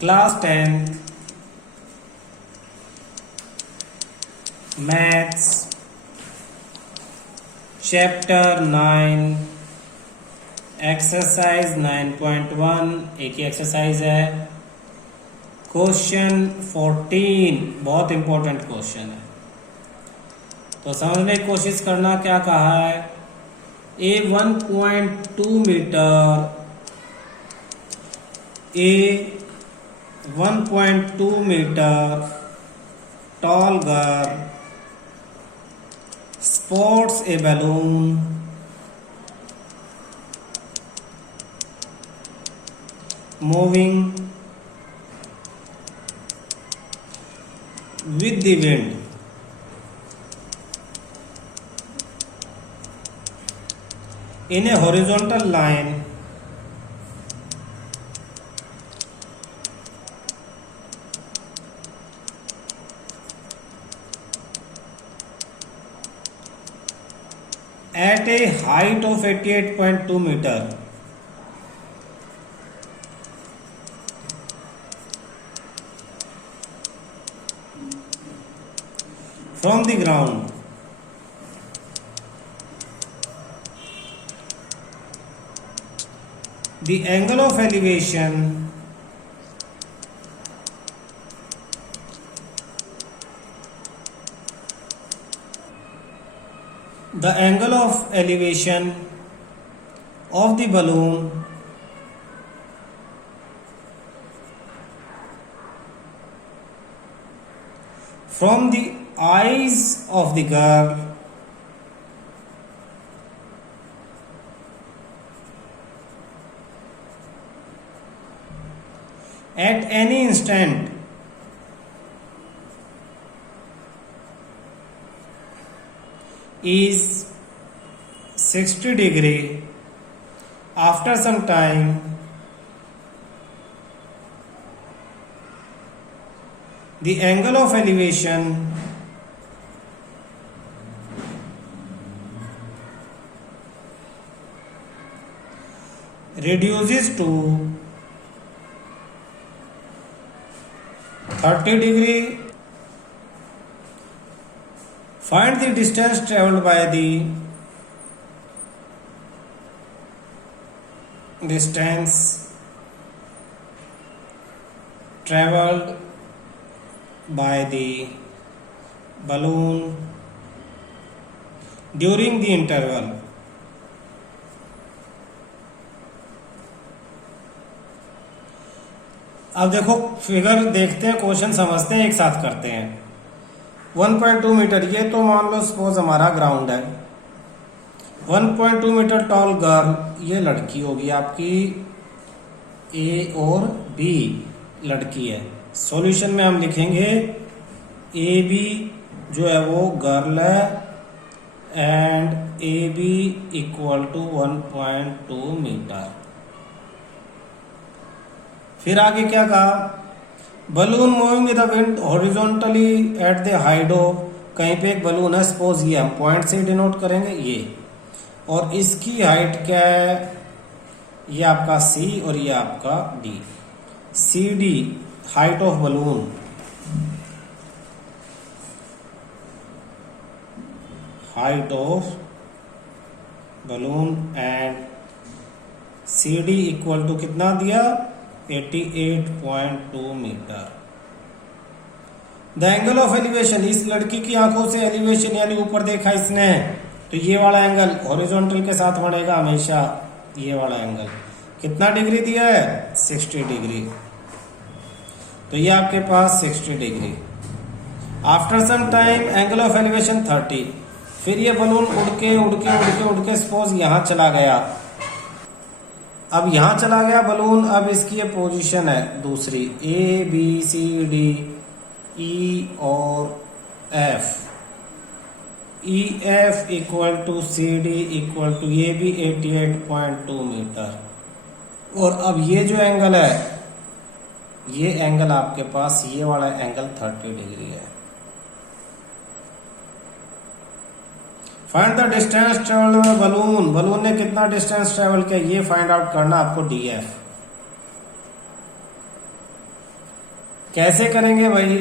Class 10th maths chapter 9 exercise 9.1 एक ही exercise है। Question 14 बहुत इंपॉर्टेंट क्वेश्चन है, तो समझने की कोशिश करना। क्या कहा है? A 1.2 metre 1.2 metre tall girl sports a balloon moving with the wind. In a horizontal line at a height of 88.2 meter from the ground. The angle of elevation of the balloon from the eyes of the girl at any instant is 60 degree. After some time the angle of elevation reduces to 30 degree. Find the distance traveled by the balloon during the interval. अब देखो figure देखते हैं, question समझते हैं, एक साथ करते हैं। 1.2 मीटर ये तो मान लो सपोज हमारा ग्राउंड है। 1.2 मीटर टॉल गर्ल ये लड़की होगी आपकी, ए और बी लड़की है। सॉल्यूशन में हम लिखेंगे ए बी जो है वो गर्ल है and A B equal to 1.2 metre. फिर आगे क्या कहा? Balloon moving with the wind horizontally at the height of, कहीं पे एक बलून है, सपोज ये हम पॉइंट से डिनोट करेंगे ये, और इसकी हाइट क्या है? ये आपका सी और ये आपका D. C D height of balloon, height of balloon and C D equal to कितना दिया? 88.2 metre. The angle of elevation, इस लड़की की आंखों से एलिवेशन यानी ऊपर देखा इसने, तो ये वाला एंगल हॉरिजॉन्टल के साथ बढ़ेगा हमेशा। ये वाला एंगल कितना डिग्री दिया है? 60 डिग्री। तो ये आपके पास 60 degree. After some time angle of elevation 30। फिर ये बलून उड़ के सपोज यहां चला गया। अब यहां चला गया बलून, अब इसकी ये पोजीशन है दूसरी, A B C D E और F. E F equal to C D equal to ये भी 88.2 मीटर। और अब ये जो एंगल है, ये एंगल आपके पास ये वाला एंगल 30 डिग्री है। Find the distance travelled bye balloon, balloon ने कितना डिस्टेंस ट्रेवल किया ये फाइंड आउट करना आपको। डीएफ कैसे करेंगे भाई?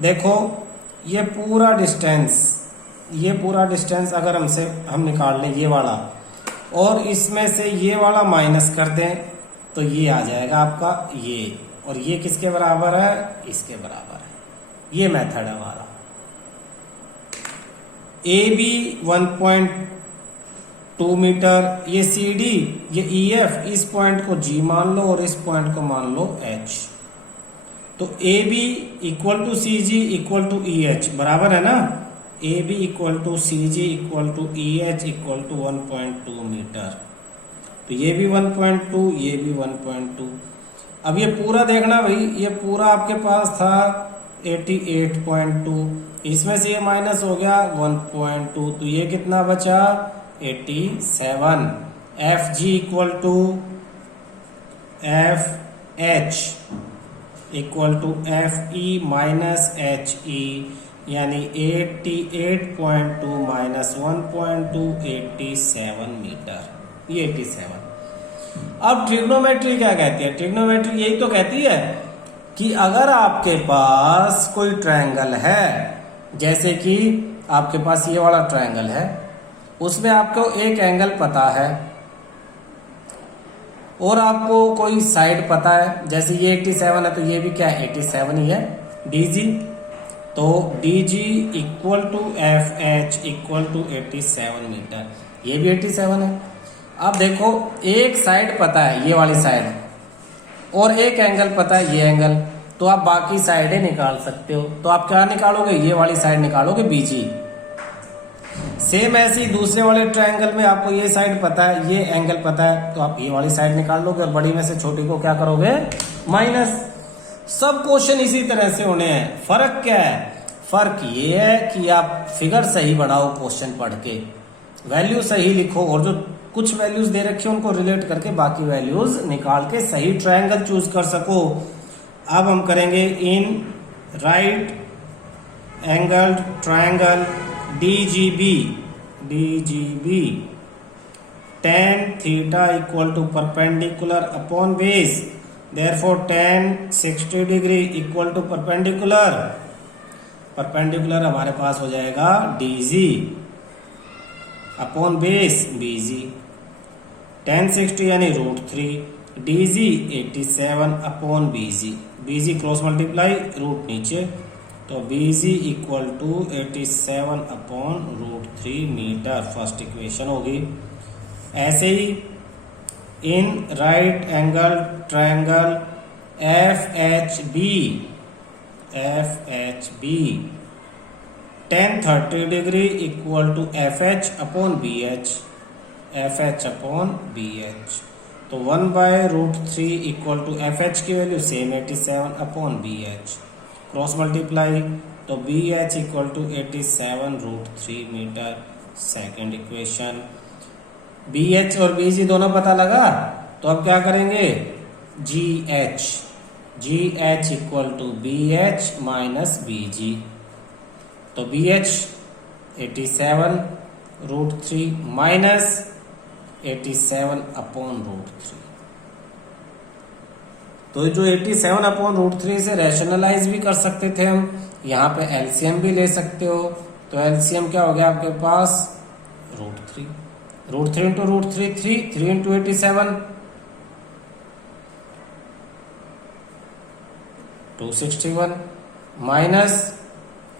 देखो ये पूरा डिस्टेंस अगर हम निकाल लें ये वाला, और इसमें से ये वाला माइनस कर दें तो ये आ जाएगा आपका ये, और ये किसके बराबर है? इसके बराबर है। ये मेथड है हमारा। ए बी 1.2 मीटर, ये सी डी, ये ई एफ, इस पॉइंट को जी मान लो और इस पॉइंट को मान लो एच। तो A B equal to C G equal to E H, बराबर है ना? A B equal to C G equal to E H equal to 1.2 metre. तो ये भी 1.2, ये भी 1.2। अब ये पूरा देखना भाई, ये पूरा आपके पास था 88.2, इसमें से ये माइनस हो गया 1.2, तो ये कितना बचा? 87। F G equal to F H equal to F E minus H E, यानी 88.2 माइनस 1.2, 87 मीटर। ये 87। अब ट्रिग्नोमेट्री क्या कहती है? ट्रिग्नोमेट्री यही तो कहती है कि अगर आपके पास कोई ट्रायंगल है, जैसे कि आपके पास ये वाला ट्रायंगल है, उसमें आपको एक एंगल पता है और आपको कोई साइड पता है, जैसे ये 87 है तो ये भी क्या है? 87 ही है, डीजी। तो DG equal to F H equal to 87 metre, ये भी 87 है। अब देखो एक साइड पता है, ये वाली साइड, और एक एंगल पता है, ये एंगल, तो आप बाकी साइडें निकाल सकते हो। तो आप क्या निकालोगे? ये वाली साइड निकालोगे, बीजी। सेम ऐसे ही दूसरे वाले ट्रायंगल में आपको ये साइड पता है, ये एंगल पता है, तो आप ये वाली साइड निकाल लोगे और बड़ी में से छोटी को क्या करोगे? माइनस। सब क्वेश्चन इसी तरह से होने हैं। फर्क क्या है? फर्क ये है कि आप फिगर सही बढ़ाओ, क्वेश्चन पढ़ के वैल्यू सही लिखो, और जो कुछ वैल्यूज दे रखी है उनको रिलेट करके बाकी वैल्यूज निकाल के सही ट्रायंगल चूज कर सको। अब हम करेंगे in right angled triangle DGB tan theta equal to perpendicular upon base, therefore tan 60 degree equal to perpendicular हमारे पास हो जाएगा DG upon base BG। tan 60 यानी √3, DG 87 upon BG cross multiply, root नीचे, तो BG equal to 87 upon √3 metre. First equation होगी। ऐसे ही in right angle triangle FHB tan 30 degree equal to FH upon BH। तो 1/√3 इक्वल टू FH की value same 87 upon BH, cross multiply, तो BH equal to 87 √3 metre. Second equation. BH और BG दोनों पता लगा, तो अब क्या करेंगे? GH equal to BH minus BG, तो BH 87 √3 माइनस 87 अपॉन √3। तो जो 87 अपॉन √3 से रैशनलाइज भी कर सकते थे हम, यहाँ पे एलसीएम भी ले सकते हो। तो एलसीएम क्या हो गया आपके पास? √3 इंटू √3 3 इंटू 87 261 माइनस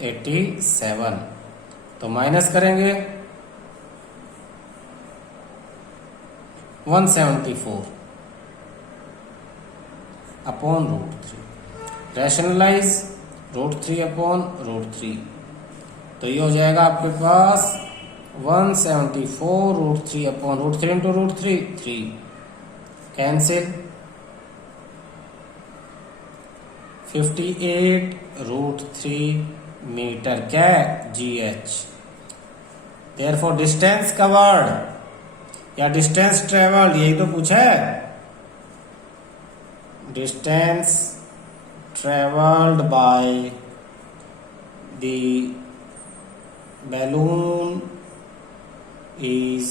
87, तो माइनस करेंगे 174 अपॉन √3, रैशनलाइज √3 अपॉन √3, तो ये हो जाएगा आपके पास 174 √3 अपॉन √3 इंटू √3 3, कैंसिल 58 √3 मीटर, क्या है? GH। देयरफॉर डिस्टेंस कवर्ड या डिस्टेंस ट्रेवल्ड, यही तो पूछा है। Distance travelled by the balloon is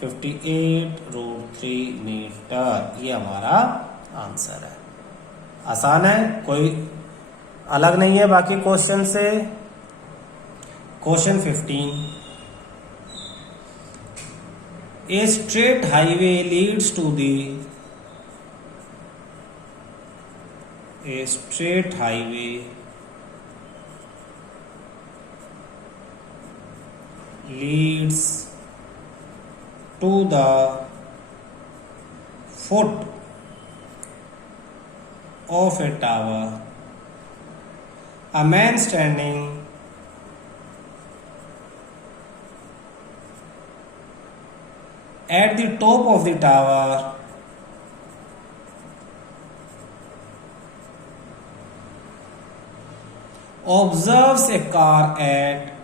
58 √3 metre. ये हमारा आंसर है। आसान है, कोई अलग नहीं है बाकी क्वेश्चन से। Question 15, a straight highway leads to the, a straight highway leads to the foot of a tower. A man standing at the top of the tower observes a car at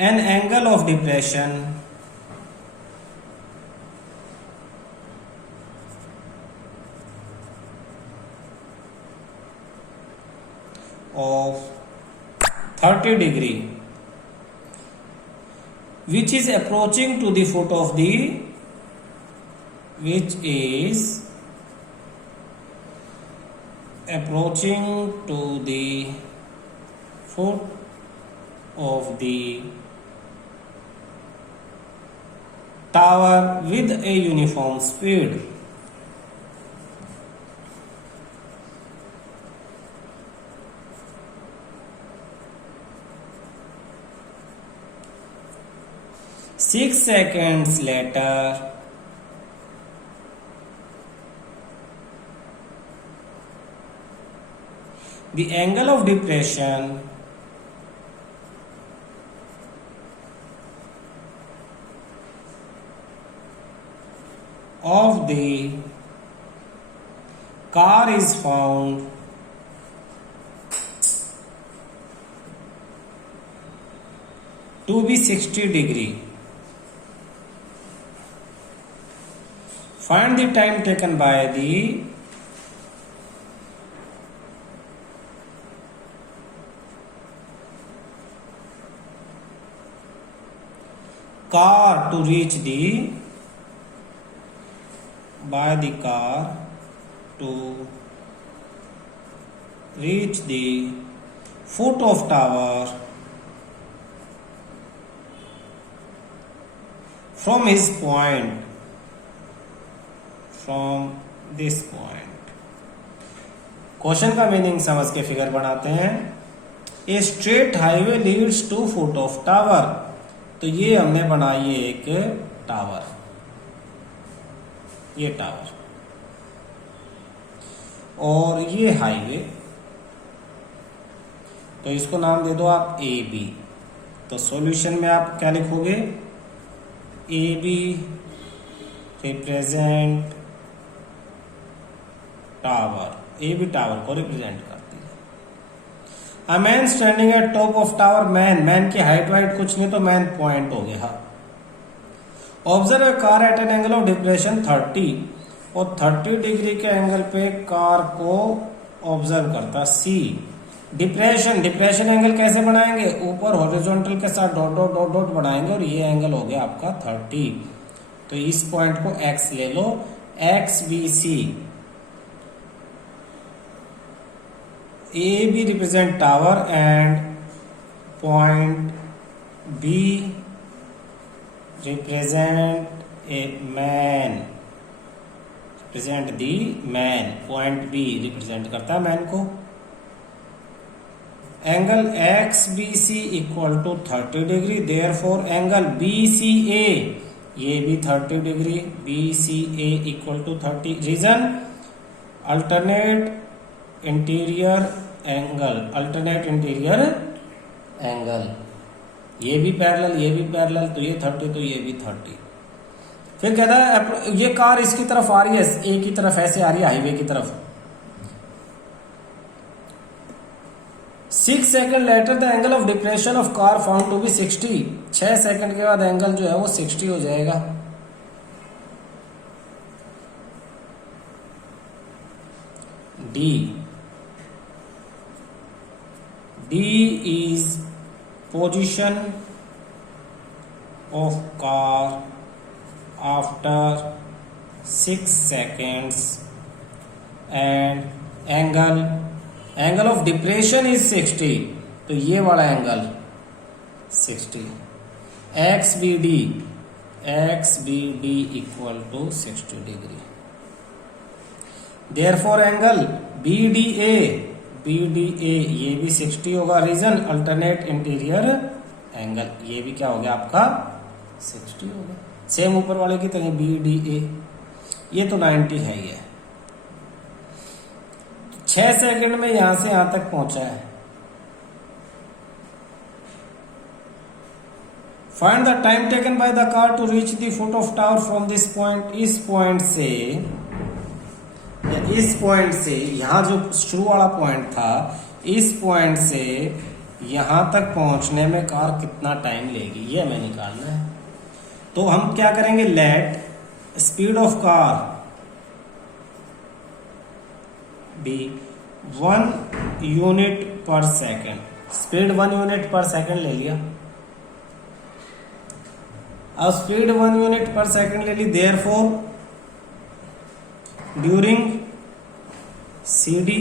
an angle of depression of 30 degree, which is approaching to the foot of the, which is approaching to the foot of the tower with a uniform speed. Six seconds later, the angle of depression of the car is found to be 60 degree. Find the time taken by the car to reach the, by the car to reach the foot of tower from his point, from this point. Question का meaning समझ के figure बनाते हैं। A straight highway leads to foot of tower, तो ये हमने बनाई है एक टावर, ये टावर और ये हाईवे, तो इसको नाम दे दो आप ए बी। तो सॉल्यूशन में आप क्या लिखोगे, A B represent tower, A B tower को रिप्रेजेंट करती है। A man standing at top of tower, man, man की हाइट वाइट कुछ नहीं तो मैन पॉइंट हो गया। Observe a car at an angle of depression 30, और 30 डिग्री के एंगल पे कार को ऑब्जर्व करता। सी डिप्रेशन, डिप्रेशन एंगल कैसे बनाएंगे, ऊपर हॉरिजॉन्टल के साथ डॉट डॉट डॉट डॉट बनाएंगे और ये एंगल हो गया आपका 30। तो इस पॉइंट को एक्स ले लो, X B C. A B represent tower and point B represent a man, represent the man, point B represent करता है मैन को। Angle X B C equal to 30 degree, therefore angle B C A, ये भी 30 degree, B C A equal to 30। Reason alternate interior angle, alternate interior angle, ये भी parallel ये भी parallel, तो ये 30 तो ये भी 30। फिर कहता है ये कार इसकी तरफ आ रही है, ए की तरफ ऐसे आ रही है हाईवे की तरफ। 6 second later the angle of depression of car found to be 60, 6 second के बाद एंगल जो है वो 60 हो जाएगा। D, D is position of car after 6 seconds and angle of depression is 60, तो ये वाला angle 60, X B D equal to 60 degree. Therefore angle B D A ये भी 60 होगा। रीजन अल्टरनेट इंटीरियर एंगल, ये भी क्या हो गया आपका 60 होगा, सेम ऊपर वाले की तरह बी डी ए। ये तो 90 है। ये 6 सेकंड में यहां से यहां तक पहुंचा है। Find the time taken by the car to reach the foot of tower from this point. इस पॉइंट से यहां जो शुरू वाला पॉइंट था, इस पॉइंट से यहां तक पहुंचने में कार कितना टाइम लेगी, ये हमें निकालना है। तो हम क्या करेंगे, let speed of car be 1 unit per second. Speed 1 unit per second ले लिया। अब स्पीड 1 यूनिट पर सेकेंड ले ली। देयरफॉर ड्यूरिंग CD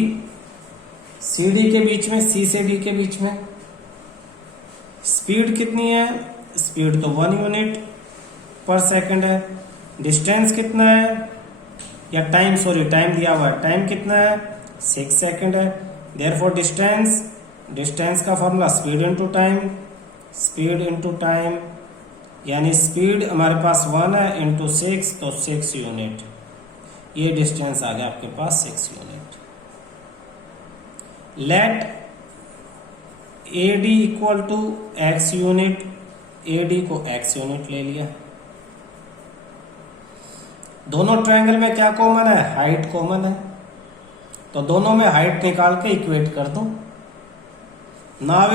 के बीच में, C से D के बीच में स्पीड कितनी है, स्पीड तो 1 यूनिट पर सेकेंड है। डिस्टेंस कितना है, या टाइम, सॉरी टाइम दिया हुआ है, टाइम कितना है 6 सेकेंड है। देयरफॉर डिस्टेंस का फॉर्मूला स्पीड इंटू टाइम, यानी स्पीड हमारे पास 1 है इंटू 6, तो 6 यूनिट। ये डिस्टेंस आ गया आपके पास 6 unit. Let AD equal to x unit, AD को x यूनिट ले लिया। दोनों ट्रायंगल में क्या कॉमन है, हाइट कॉमन है, तो दोनों में हाइट निकाल के इक्वेट कर दो। Now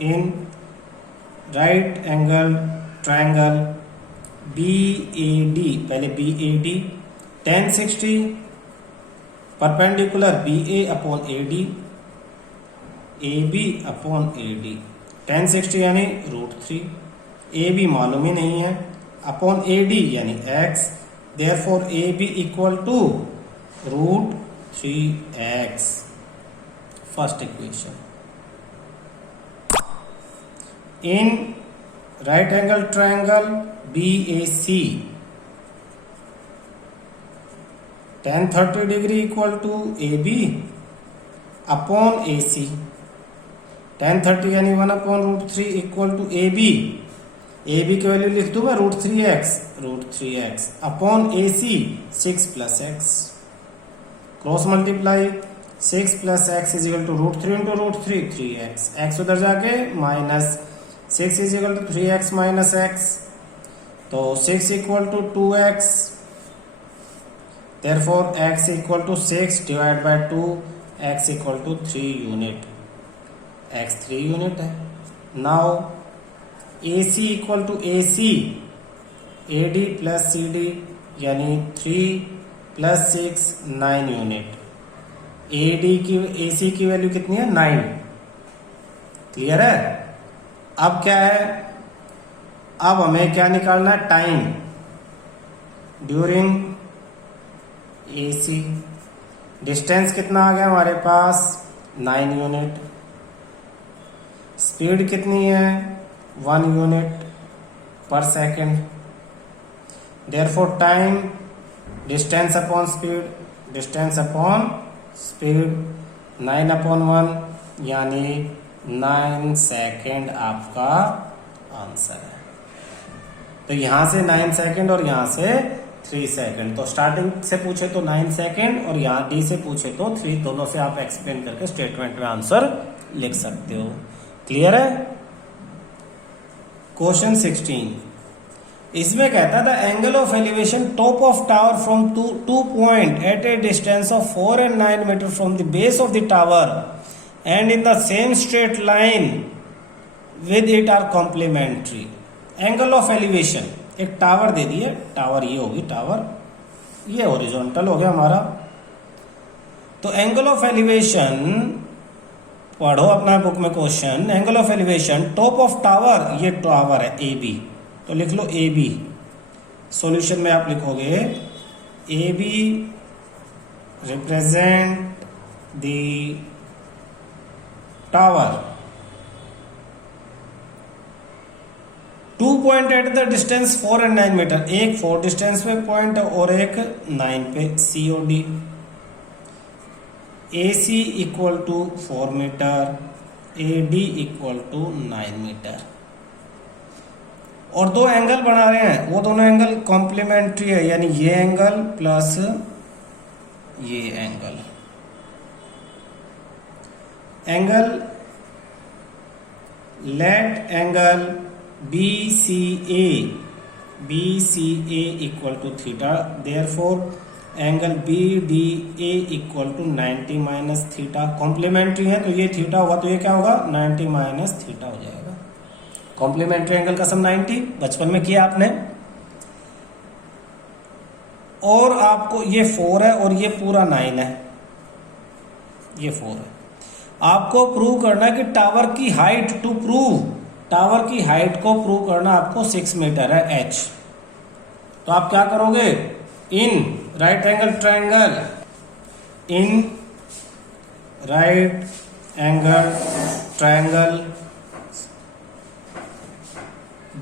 in right angle triangle BAD, पहले BAD tan 60 perpendicular BA upon AD, AB upon AD, tan 60 यानी √3, AB मालूम ही नहीं है, अपॉन AD यानी x। Therefore AB equal to √3x, first equation. In right angle triangle BAC tan 30 degree equal to AB upon AC, tan 30 यानी 1 upon √3 equal to AB की value लिख दूंगा √3x upon AC 6 plus x, cross multiply 6 plus x is equal to √3 into √3 3x, x उधर जाके minus 6 is equal to 3x minus x, तो 6 equal to 2x। Therefore x equal to 6 divide by 2, x equal to 3 unit, x 3 unit है। Now AC equal to AC, AD plus CD यानी 3 plus 6 9 unit. AC की value कितनी है 9, clear है। अब क्या है, अब हमें क्या निकालना है, टाइम ड्यूरिंग AC। डिस्टेंस कितना आ गया हमारे पास 9 यूनिट। स्पीड कितनी है 1 unit per second. Therefore time distance upon speed 9 upon 1 यानी 9 सेकेंड आपका आंसर है। तो यहां से 9 सेकेंड और यहां से 3 सेकेंड, तो स्टार्टिंग से पूछे तो 9 सेकेंड और यहां D से पूछे तो 3, दोनों से आप एक्सप्लेन करके स्टेटमेंट में आंसर लिख सकते हो। क्लियर है। क्वेश्चन 16 इसमें कहता था angle of elevation top of tower from two point at a distance of 4 and 9 metre from the base of the tower and in the same straight line with it are complementary. Angle of elevation, एक tower दे दिए, tower ये होगी, tower ये horizontal हो गया हमारा। तो एंगल ऑफ एलिवेशन पढ़ो अपना बुक में question, angle of elevation top of tower, ये टावर है AB, तो लिख लो AB सॉल्यूशन में आप लिखोगे A B represent the tower, 2 point at the distance 4 and 9 metre, एक 4 डिस्टेंस पे पॉइंट और एक 9 पे, सी और D. A C equal to 4 metre, A D equal to 9 metre. और दो एंगल बना रहे हैं, वो दोनों एंगल कॉम्प्लीमेंट्री है, यानी ये एंगल प्लस ये angle. Angle let angle BCA equal to theta, therefore angle BDA equal to 90 minus theta. Complementary है तो ये थीटा होगा, तो ये क्या होगा 90 माइनस थीटा हो जाएगा। कॉम्प्लीमेंट्री एंगल का सम 90, बचपन में किया आपने। और आपको ये 4 है और ये पूरा 9 है, ये 4 है। आपको प्रूव करना है कि टावर की हाइट, टू प्रूव टावर की हाइट को प्रूव करना आपको 6 मीटर है h। तो आप क्या करोगे, in right angle triangle, in right angle triangle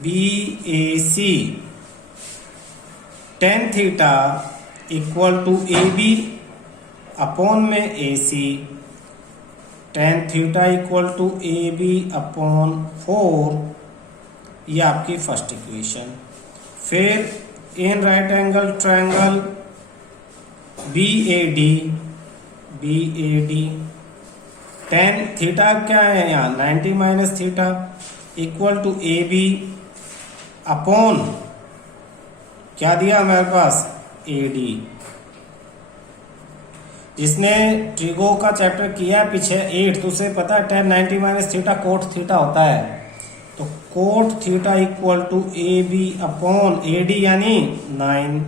BAC tan theta equal to AB upon में AC, tan theta equal to AB upon 4, ये आपकी फर्स्ट इक्वेशन। फिर in right angle triangle BAD tan theta क्या है यहाँ 90 minus theta equal to AB upon क्या दिया हमारे पास AD। जिसने ट्रिगो का चैप्टर किया है पीछे 8, तो उसे पता है tan 90 minus theta cot theta होता है। तो cot theta equal to AB upon AD यानी 9।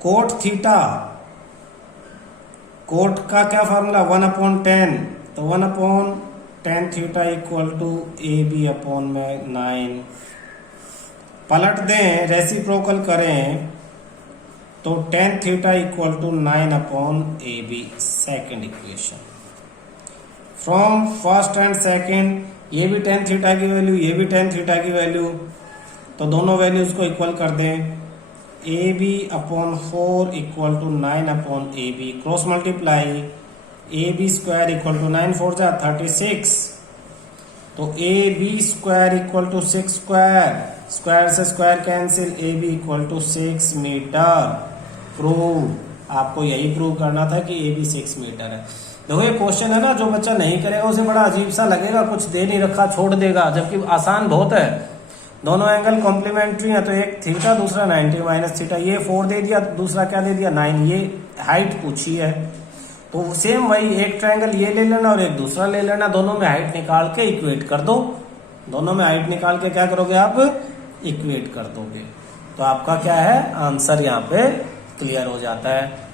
कोट थीटा, कोट का क्या फॉर्मूला 1/10, तो 1/tan theta equal to AB upon में 9। पलट दें, रेसिप्रोकल करें तो tan theta equal to 9/AB, second equation. From first and second, ये भी tan थीटा की वैल्यू, ये भी tan थीटा की वैल्यू, तो दोनों वैल्यूज को इक्वल कर दें। AB upon 4 equal to 9/AB, cross multiply, AB square equal to 9 4 जा 36, तो AB square equal to 6 square, square से square cancel, AB equal to 6 metre. Prove, आपको यही प्रूव करना था कि AB 6 मीटर है। देखो ये क्वेश्चन है ना, जो बच्चा नहीं करेगा उसे बड़ा अजीब सा लगेगा, कुछ दे नहीं रखा छोड़ देगा, जबकि आसान बहुत है। दोनों एंगल कॉम्प्लीमेंट्री है, तो एक थीटा दूसरा 90 माइनस थीटा, ये 4 दे दिया, दूसरा क्या दे दिया 9, ये हाइट पूछी है। तो सेम वही, एक ट्रायंगल ये ले लेना और एक दूसरा ले लेना, दोनों में हाइट निकाल के इक्वेट कर दो। दोनों में हाइट निकाल के क्या करोगे आप, इक्वेट कर दोगे, तो आपका क्या है आंसर यहाँ पे क्लियर हो जाता है।